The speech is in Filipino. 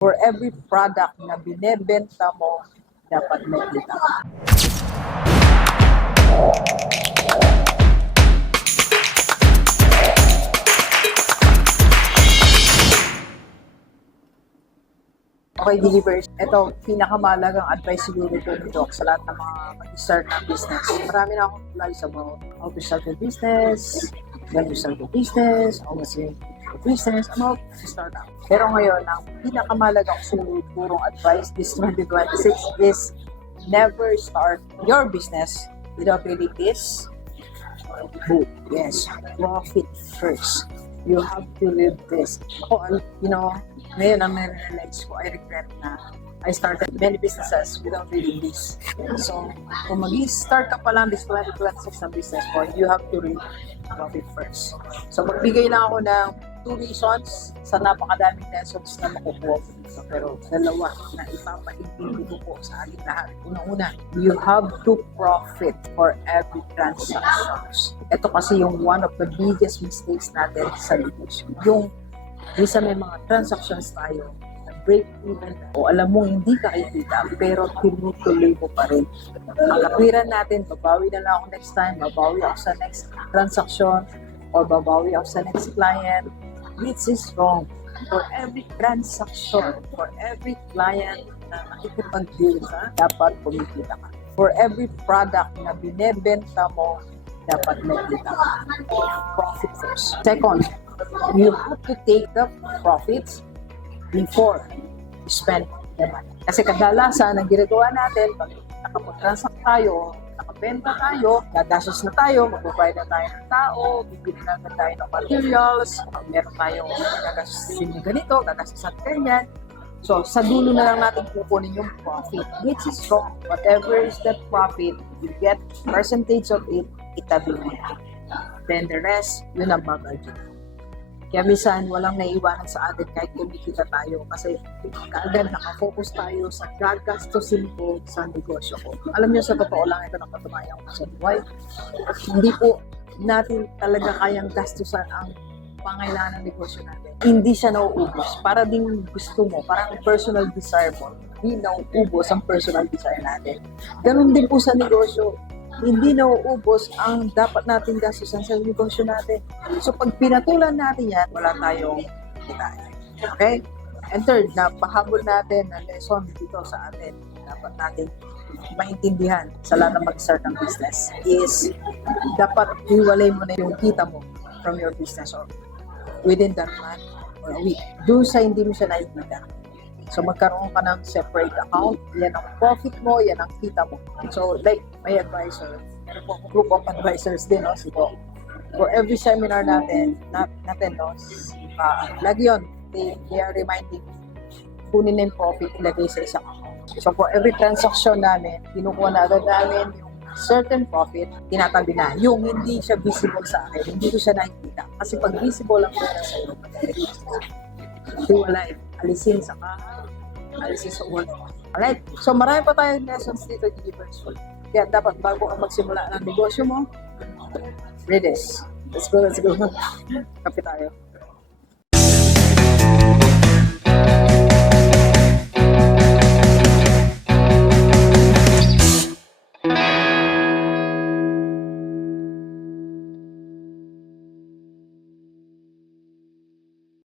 For every product na binebenta mo, dapat may kita ka. Okay, believers, ito, pinakamalagang advice siguro ito nito sa lahat ng mga mag-start ng business. Marami na akong vlogs about how to start a business, when to start a business, how to start a business, about to start out. Pero ngayon, ang pinakamalagang sigurong advice this 2026 is never start your business without really this book. Yes, profit first. You have to live this. Ako, ngayon ang na-realize ko, I regret na I started many businesses without reading this. So, kung mag-start ka pa lang this 2026 na business mo, you have to read profit first. So, magbigay lang ako ng 2 reasons sa napakadaming lessons na makukuha ko dito. Pero dalawa na ipapaintindi ko po sa ating lahat. Una-una, you have to profit for every transactions. Ito kasi yung one of the biggest mistakes natin sa negosyo. Yung isa may mga transactions tayo na break even o alam mo hindi ka kikita pero tinutuloy mo pa rin. Ang kapiran natin, babawi na lang ako next time, babawi ako sa next transaction or babawi ako sa next client. Which is wrong. For every transaction, for every client na nakikipag-deal ka, dapat kumikita ka. For every product na binebenta mo, dapat may kita ka. Profit first. Second, you have to take the profits before you spend the money. Kasi kadalasan, ang ginagawa natin, pag nakapag-transact tayo, nakabenta tayo, gagastos na tayo, magbabayad na tayo ng tao, bibili na tayo ng materials, meron tayong gagastos din ganito, gagastos natin ganyan. So, sa dulo na lang natin kukunin yung profit, which is wrong. Whatever is that profit, you get percentage of it, itabi mo yan. Then the rest, yun ang babudget. Kaya minsan, walang naiiwanan sa atin kahit kumikita tayo kasi kaagad nakafocus tayo sa gagastusin ko sa negosyo ko. Alam niyo, sa totoo lang, ito napatunayan ko sa buhay. Hindi po natin talaga kayang gastusan ang pangailangan ng negosyo natin. Hindi siya nauubos. Para din gusto mo, parang personal desire mo, hindi nauubos ang personal desire natin. Ganun din po sa negosyo. Hindi nauubos ang dapat natin gastusan sa negosyo natin. So, pag pinatulan natin yan, wala tayong kitain. Okay? And third, napahabol natin na lesson dito sa atin. Dapat natin maintindihan sa lahat ng mag-start ng business is dapat iwalay mo na yung kita mo from your business or within that month or a week. Doon sa hindi mo siya nakikita. So, magkaroon ka ng separate account. Yan ang profit mo, yan ang kita mo. So, like my advisor, meron po group of advisors din, no? So, for every seminar natin, lagi yun, they are reminding, kunin na yung profit, ilagay sa isang account. So, for every transaction namin, kinukuha na agad namin yung certain profit, tinatabi na. Yung hindi siya visible sa akin, hindi ko siya nakikita. Kasi pag visible ang pera sa iyo, hiwalay, alisin sa kahan, alisin sa uwan. Alright, so marami pa tayong lessons dito, Givers. Kaya dapat bago ka magsimula ng negosyo mo, read this. Let's go. Kape tayo.